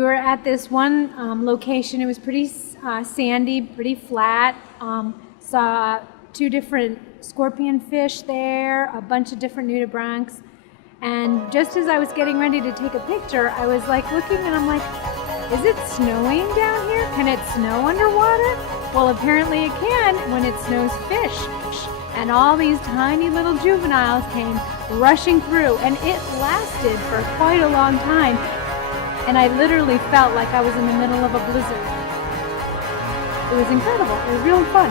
We were at this one location. It was pretty sandy, pretty flat. Saw 2 different scorpion fish there, a bunch of different nudibranchs. And just as I was getting ready to take a picture, I was like looking and I'm like, is it snowing down here? Can it snow underwater? Well, apparently it can when it snows fish. And all these tiny little juveniles came rushing through, and it lasted for quite a long time. And I literally felt like I was in the middle of a blizzard. It was incredible. It was real fun.